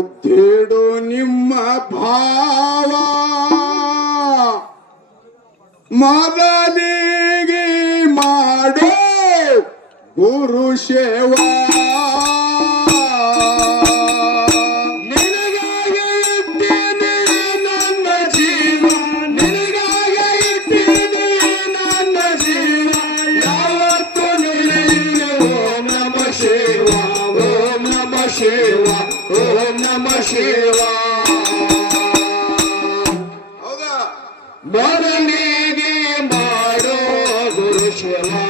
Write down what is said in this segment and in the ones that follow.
ಶುದ್ಧಿಡು ನಿಮ್ಮ ಭಾವ ಮೊದಲಿಗೆ ಮಾಡೋ ಗುರು ಸೇವಾ ಮೊದಲಿಗೆ ಮಾಡೋ ಗುರು ಸೇವಾ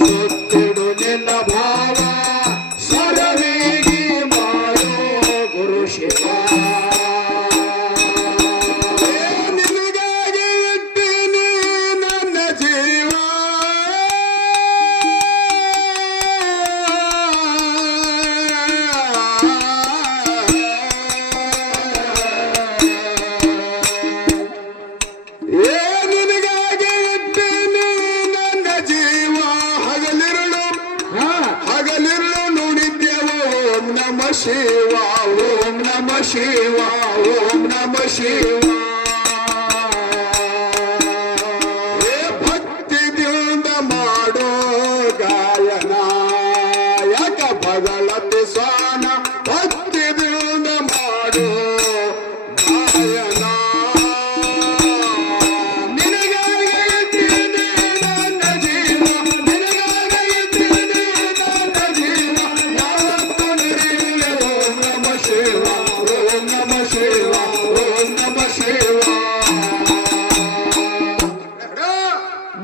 ಸುತ್ತಿಡು ನಿನ್ನ ಭಾವ ಸರವಿಗೆ ಮಾಡೋ ಗುರು ಸೇವಾ ನಿನಗಾಗಿ ಇಟ್ಟೀನಿ ನನ್ನ ಜೀವ ಶಿವ ಓಂ ನಮ ಶಿವ ಓಂ ನಮ ಶಿವ ಭಕ್ತಿದಿಂದ ಮಾಡೋ ಗಾಯನ ಯಾಕ ಭಗಳತಿ ಸ್ವಾನ ಭಕ್ತಿದಿಂದ ಮಾಡೋ ಗಾಯನ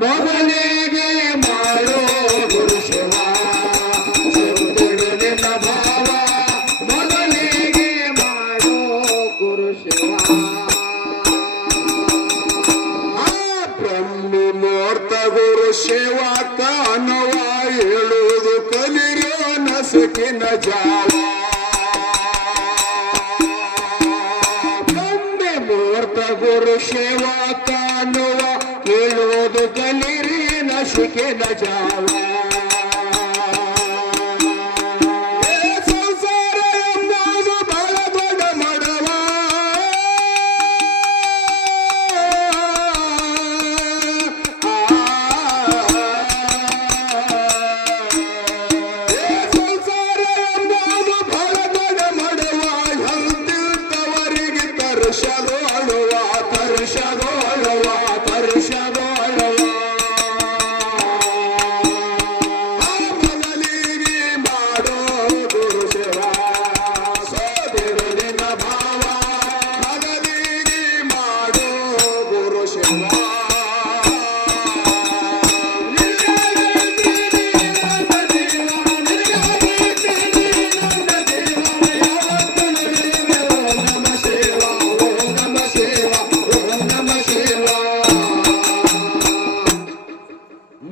ಮೊದಲಿಗೆ ಮಾಡೋ ಗುರು ಸೇವಾ ಸುತ್ತಿಡು ನಿನ್ನ ಭಾವ ಮೊದಲಿಗೆ ಮಾಡೋ ಗುರು ಸೇವಾ ಬ್ರಹ್ಮ ಮೂರ್ತ ಗುರು ಸೇವಾ ಕಾಣುವ ಹೇಳುವುದು ಕಲಿರೋ ನಸಕಿನ ಜಾವ ಮೂರ್ತ ಗುರು ಸೇವಾ ಕಾಣುವ ಹೇಳುವುದು ಕಲಿರಿ ನಶಿಕಿನ ಜಾವ ಸಂಸಾರ ಎಂಬುದು ಬಹಳ ದೊಡ್ಡ ಮಡವ ಸಂಸಾರ ಎಂಬುದು ಬಹಳ ದೊಡ್ಡ ಮಡವ ಎಂತಿದ್ದವರಿಗೆ ತರ್ಷದೋಳುವ ತರ್ಷದೋಳುವ ತರ್ಷದೋಳುವ ಮೊದಲಿಗೆ ಮಾಡೋ ಗುರು ಸೇವಾ ಸೋದಿರು ನಿನ್ನ ಭಾವ ಮೊದಲಿಗೆ ಮಾಡೋ ಗುರು ಸೇವಾ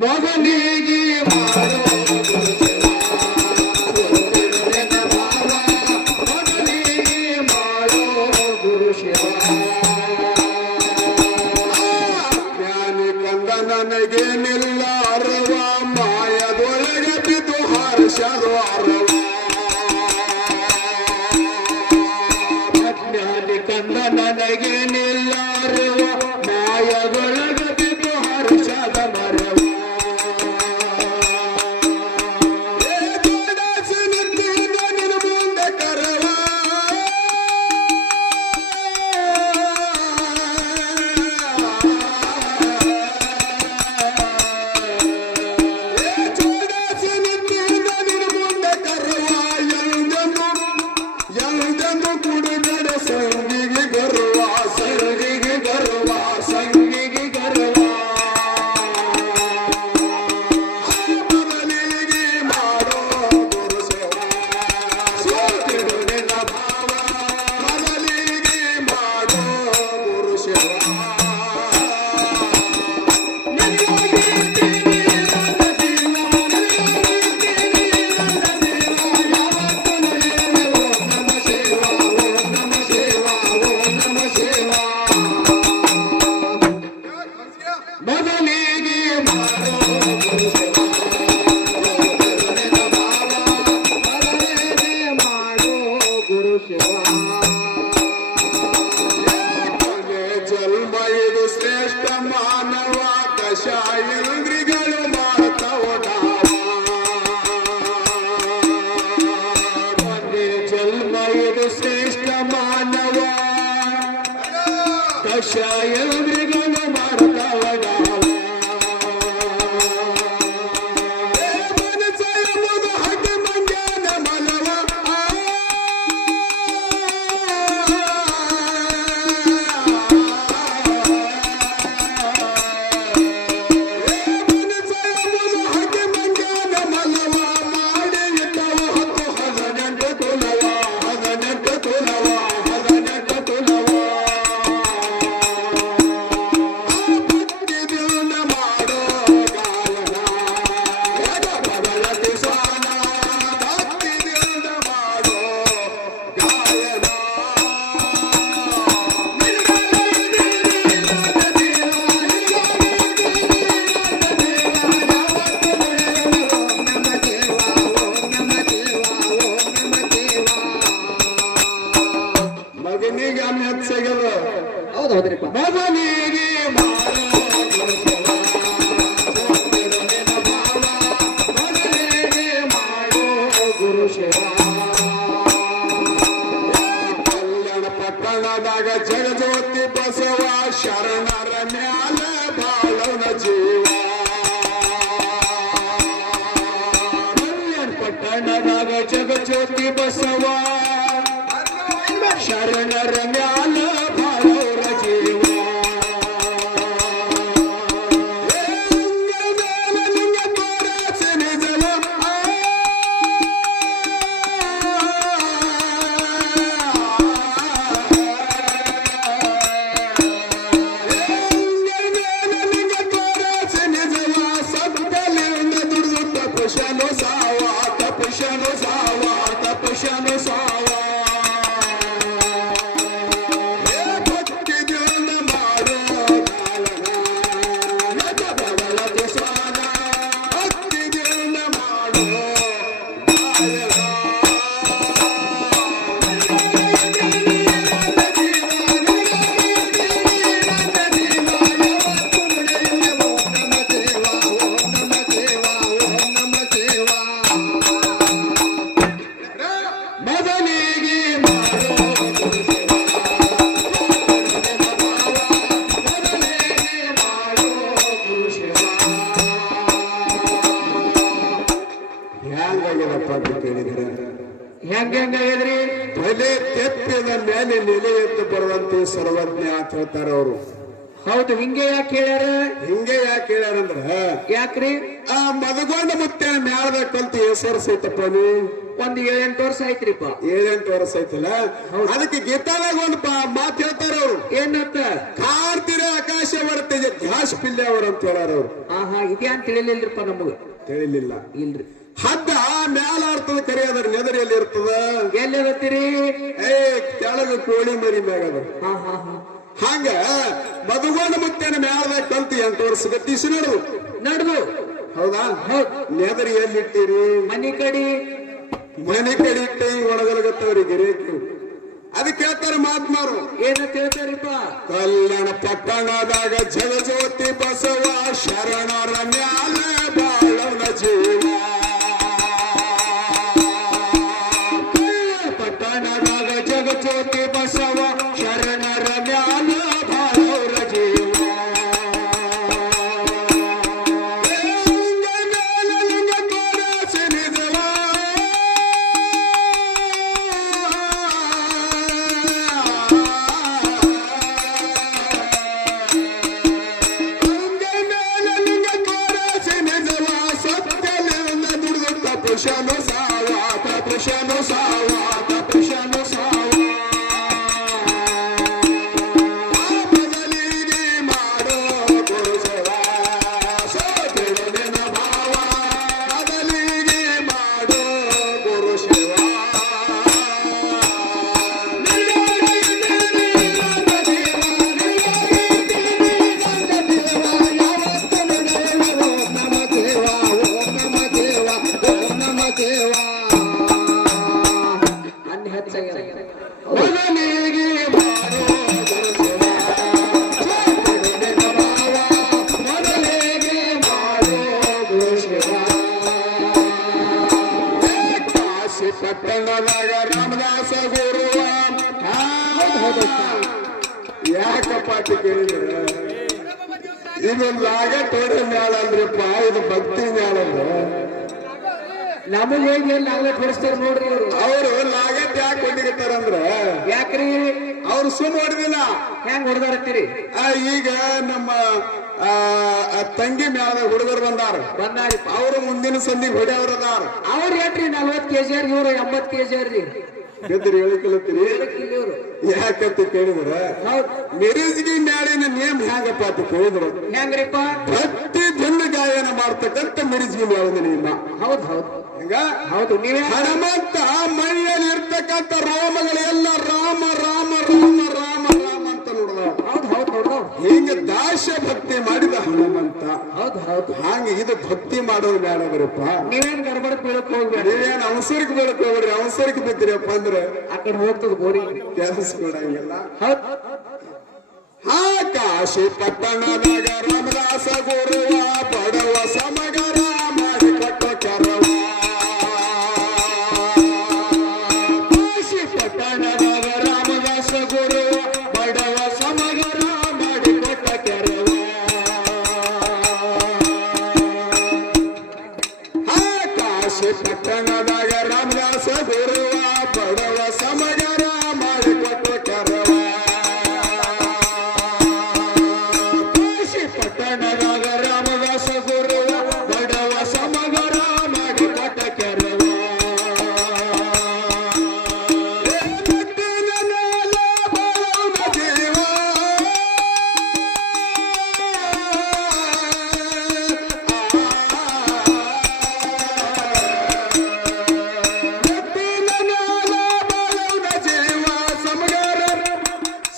ಮೊದಲಿಗೆ ಮಾಡೋ ಗುರು ಸೇವಾ ಸುತ್ತಿಡು ನಿನ್ನ ಭಾವ ಮೊದಲಿಗೆ ಮಾಡೋ ಗುರು ಸೇವಾ ಜ್ಞಾನಿ ಕಂದ ನನಗೆ ನಿಲ್ಲಾರವ ಮಾಯದೊಳಗೆ ಬಿದ್ದು ಹರ್ಷದು ಅರವ ಅಜ್ಞಾನಿ ಕಂದ ನನಗೆ ನಿಲ್ಲಾರುವ ಮಾಯದೊಳಗ ಬಿದ್ದು ಹರ್ಷದ ಮರವ ಜೋಡಾಸಿ ನಿಂತಿದ್ದ ನಿನ್ನ ಮುಂದೆ ಕರವ ಜೋಡಾಸಿ ನಿಂತಿದ್ದ ನಿನ್ನ ಮುಂದೆ ಕರವ ಎಂದೆಂದು ಕುಡುಗಡೆ ಸಂಗಿಗೆ ಗರ್ವ ಸಂಗಿಗೆ ಶಿವ ಜನ್ಮ ಇದು ಶ್ರೇಷ್ಠ ಮಾನವ ದಶ ಇಂದ್ರಿಗಳು ಮಾಡ್ತವ ಒಂದೇ ಜನ್ಮ ಇದು ಶ್ರೇಷ್ಠ ಮಾನವ ದಶ ಇಂದ್ರಿಗಳು ಮಾಡ್ತವ ಮನಸ ಎಂಬುದು ಹಟ್ಟಿ ಮಂಜಾನ ಮನವ ಮನಸ ಎಂಬುದು ಹಟ್ಟಿ ಮಂಜಾನ ಮನವ ಮಾಡಿ ಇಟ್ಟವು ಹತ್ತು ಹದಿನೆಂಟು ತುಲವ ಹದಿನೆಂಟು ತುಲವ ಹದಿನೆಂಟು ತುಲವ ಭಕ್ತಿದಿಂದ ಮಾಡೋ ಗಾಯನ ಬದಲತಿ ಸ್ವಾನ ಭಕ್ತಿದಿಂದ ಮಾಡೋ ಗಾಯನ ಮಗನಿಗೆ ಅನ್ನ ಹೆಚ್ಚಾಗ್ಯದ ಹೌದು ಹೌದ್ರಿಪ್ಪ ಮಗನಿಗೆ ಮಾಡೋ ಮಗನಿಗೆ ಮಾಡೋ ಗುರು ಶಿವ ಕಲ್ಯಾಣ ಪಟ್ಟಣದಾಗ ಜಗಜ್ಯೋತಿ ಬಸವ ಶರಣರ ಮ್ಯಾಲ ಬಾಳವನ ಜೀವ ಕಲ್ಯಾಣ ಪಟ್ಟಣದಾಗ ಜಗಜ್ಯೋತಿ ಬಸವ ಶರಣರ ಮ್ಯಾಲ ಬಾಳೋರ ಜೀವ ಲಿಂಗ ತೋರಸಿ ನಿಜವ ಲಿಂಗ ತೋರಸಿ ನಿಜವ ಸತ್ತಲಿಂದ ದುಡಿದು ತಪಸ್ಯನು ಸಾವ ತಪಸ್ಯನು ಸಾವ ತಪಸ್ಯನು ಸಾವ ಭಕ್ತಿದಿಂದ ಮಾಡೋ ಗಾಯನ ಬದಲತಿ ಸ್ವಾನ ಭಕ್ತಿದಿಂದ ಮಾಡೋ ಗಾಯನ ಮಗನಿಗೆ ಮಾಡೋ ಹ್ಯಾಂಗಾಗ್ಯದಪ್ಪ ಅಂತ ಕೇಳಿದ್ರೆ ಹೆಂಗ್ರಿ ತಲೆ ತೆಪ್ಪಿದ ಮೇಲೆ ನೆಲೆ ಎದ್ದು ಬರುವಂತೆ ಸರ್ವಜ್ಞ ಅಂತ ಹೇಳ್ತಾರೆ ಅವರು ಹೌದು ಹಿಂಗೆ ಯಾಕೆ ಹೇಳ್ಯಾರ ಹಿಂಗೆ ಯಾಕೆ ಹೇಳ್ಯಾರಂದ್ರ ಯಾಕ್ರಿ ಆ ಮದಗೊಂಡ ಮುತ್ತೆ ಮ್ಯಾಳದ ಕಲ್ತು ಹೆಸರು ಸೈತಪ್ಪ ನೀ ಒಂದ್ 7-8 ವರ್ಷ ಆಯ್ತ್ರಿಪ್ಪ 7-8 ವರ್ಷ ಐತಲ್ಲ ಅದಕ್ಕೆ ಗೀತಾದಾಗ ಒಂದು ಮಾತು ಹೇಳ್ತಾರ ಅವರು ಏನಂತ ಕಾರ್ತಿರ ಆಕಾಶ ಬರ್ತದೆ ಘಾಸ್ ಪಿಲ್ಲೆ ಅವರು ಅಂತ ಹೇಳಾರ ಅವ್ರು ಆಹಾ ಇದ್ಯಾನ್ ತಿಳಿಲಿಲ್ರಿಪ್ಪ ನಮಗ ತಿಳಿಲಿಲ್ಲ ಇಲ್ರಿ ಹದ್ದ ಮ್ಯಾಲ ಇರ್ತದ ಕರಿ ಅದರ ನೆದರಿಯಲ್ಲಿ ಇರ್ತದ ಎಲ್ಲಿ ಗೊತ್ತೀರಿ ಏ ಕೆಳಗ ಕೋಳಿ ಮರಿ ಮ್ಯಾಗ ಅದ ಹಾ ಹಾ ಹಾ ಹಂಗ ಮದುಗೊಂಡ ಮುತ್ತೇನ ಮ್ಯಾಲದಾಗ ಕಲ್ತು 8 ವರ್ಷ ಗಟ್ಟಿಸಿ ನೋಡು ನಡ್ದು ಹೌದಾ ಹೌದ್ ನೆದರಿ ಎಲ್ಲಿಟ್ಟಿರಿ ಮನಿ ಕಡಿ ಮನೆ ಕಡೆ ಇಟ್ಟ ಒಳಗಲಗತ್ತವ್ರಿ ಗಿರೇಕಿ ಅದಕ್ಕೆ ಹೇಳ್ತಾರ ಮಹಾತ್ಮಾರು ಏನಂತ ಹೇಳ್ತಾರಿಪ್ಪ ಕಲ್ಯಾಣ ಪಟ್ಟಣದಾಗ ಜಗಜ್ಯೋತಿ ಬಸವ ಶರಣರ ಮ್ಯಾಲ ಬಾಳವನ ಜೀವ ಪಟ್ಟಣದಾಗ ಜಗಜ್ಯೋತಿ ಬಸವ ಶರಣರ ಮ್ಯಾಲ ಬಾಳೋರ ಜೀವ ಲಿಂಗ ತೋರಸಿ ನಿಜವ ಲಿಂಗ ತೋರಸಿ ನಿಜವ ಸತ್ಯಲಿಂದ ದುಡಿದು ತಪಸ್ಯನು ಸಾವ ತಪಸ್ಯನು ಸಾವ ತಪಸ್ಯನು ಸಾವ ಹೆಚ್ಚಾಗ್ಯಾರ. ಮೊದಲಿಗೆ ಮಾಡೋ ಗುರುಸೇವ, ಮೊದಲಿಗೆ ಮಾಡೋ ಗುರುಸೇವ. ಕಾಶಿ ಪಟ್ಟಣದಾಗ ರಾಮದಾಸ ಗುರುವ ಯಾಕಪ್ಪ ಅಂತ ಕೇಳಿದ್ರೆ ಇದು ಲಾಗಟೋಡೆ ಮ್ಯಾಳ ಅಂದ್ರಪ್ಪ, ಇದು ಭಕ್ತಿ ಮ್ಯಾಳ ಅಂದ್ರೆ ನಮಗ್ ಹೇಗೆ ನಾವೇ ತೋರಿಸ್ತಾರ ನೋಡ್ರಿ ಇವ್ರು. ಅವರು ಲಾಗಟ್ ಯಾಕೆ ಹೊಡಿತಾರಂದ್ರ ಯಾಕ್ರಿ ಅವ್ರು ಸುಮ್ ಹೊಡೆದಿಲ್ಲ. ಹೆಂಗ್ ಹೊಡೆದಾರತ್ತೀರಿ? ಈಗ ನಮ್ಮ ತಂಗಿ ಮ್ಯಾಲ ಹುಡುಗರು ಬಂದಾರ, ಅವರು ಮುಂದಿನ ಸಂದಿಗೆ ಹೊಡೆಯವ್ರದಾರ. ಅವ್ರ ಏನ್ರಿ 40 kg ಇವ್ರು 80 kg ರೀ. ಗೆದ್ರಿ ಹೇಳಿಕಲತ್ತೀರಿ ಇವ್ರು ಯಾಕಂತ ಕೇಳಿದ್ರ ಮೆರಿಜ್ಗಿ ಮ್ಯಾಲಿನ ನೇಮ್ ಹ್ಯಾಂಗಪ್ಪ ಅಂತ ಕೇಳಿದ್ರ ಹೆಂಗ್ರಿಪ್ಪ? ಪ್ರತಿ ದಿನ ಗಾಯನ ಮಾಡ್ತಕ್ಕಂಥ ಮೆರಿಜ್ಗಿ ಮ್ಯಾಲಿನ ನೇಮ. ಹೌದ್ ಹೌದು ಹಂಗ ಹೌದು. ನೀವೇ ಹನುಮಂತ ಮೈಯಲ್ಲಿ ಇರ್ತಕ್ಕಂಥ ರಾಮಗಳೆಲ್ಲ ರಾಮ ರಾಮ ರಾಮ ರಾಮ ರಾಮ ಅಂತ ನೋಡ್ದ. ಹೌದು ಹೌದು ಹೌದು. ಹಿಂಗ ದಾಶ ಭಕ್ತಿ ಮಾಡಿದ ಹನುಮಂತ. ಹೌದು ಹೌದು. ಹಂಗ ಇದು ಭಕ್ತಿ ಮಾಡೋದು ಬೇಡದ್ರಪ್ಪ. ನೀವೇನ್ ಗರ್ಬಡಕ್ ಬೀಳಕ್ ಹೋಗ್ಬೇಡ. ನೀವೇನ್ ಅವಸರಕ್ಕೆ ಬೀಳಕ್ ಹೋಗ್ರಿ. ಅವಸರಕ್ಕೆ ಬಿದ್ದಿರಪ್ಪ ಅಂದ್ರೆ ಆ ಕಡೆ ಹೋಗ್ತದ ಬೋರಿ ಕೆಲಸ ಕೊಡಂಗಿಲ್ಲ. ಹೌದ್. ಹಾ ಕಾಶಿ ಪಟ್ಟಣದಾಗ ರಾಮದಾಸ ಗುರುವ ಬಡವ ಸಮಗರ ಮಾಡಿಕೊಟ್ಟ ಕೆರವ. ಕಾಶಿ ಪಟ್ಟಣದಾಗ ರಾಮದಾಸ ಗುರುವ ಬಡವ ಸಮಗರ ಮಾಡಿಕೊಟ್ಟ ಕೆರವ. ಹಾ ಕಾಶಿ ಪಟ್ಟಣದಾಗ ರಾಮದಾಸ ಗುರುವ ಬಡವ ಸಮಗರ ಮಾಡಿಕೊಟ್ಟ ಕೆರವ. ಪಟ್ಟಣದಾಗ ರಾಮದಾಸ ಗುರುವ ಬಡವ ಸಮಗರ ಮಾಡಿಕೊಟ್ಟ ಕೆರವ. ಮೆಟ್ಟಿನ ಮೇಲೆ ಬಾಳೋಣ ಜೀವ, ಮೆಟ್ಟಿನ ಮೇಲೆ ಬಾಳೋಣ ಜೀವ. ಸಮಗಾರ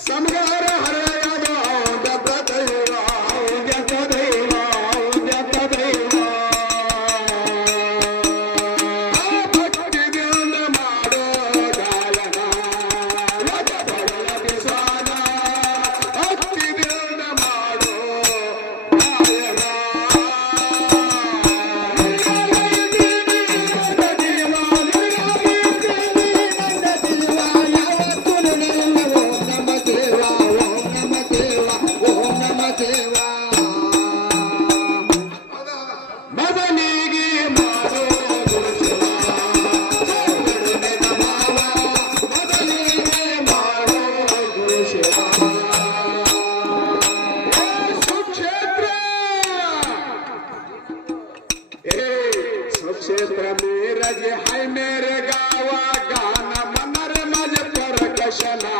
ಸಮಗಾರ ಹರೆಯದ ಔಂದತ ದೈವ, ಔಂದತ ದೈವ, ಔಂದತ ದೈವ. ಆ ಭಕ್ತಿದಿಂದ ಮಾಡೋ ಗಾಯನ ಬಡವ ನಿಸಾನ, ಭಕ್ತಿದಿಂದ ಮಾಡೋ ಗಾಯನ. ಮೊದಲಿಗೆ ಮಾಡೋ ಗುರುಸೇವ, ಮೊದಲಿಗೆ ಮಾಡೋ ಗುರುಸೇವ. ಸುಕ್ಷೇತ್ರ सुक्षेत्र मेरा जे है मेरे गावा गाना मनर मज पर कशना.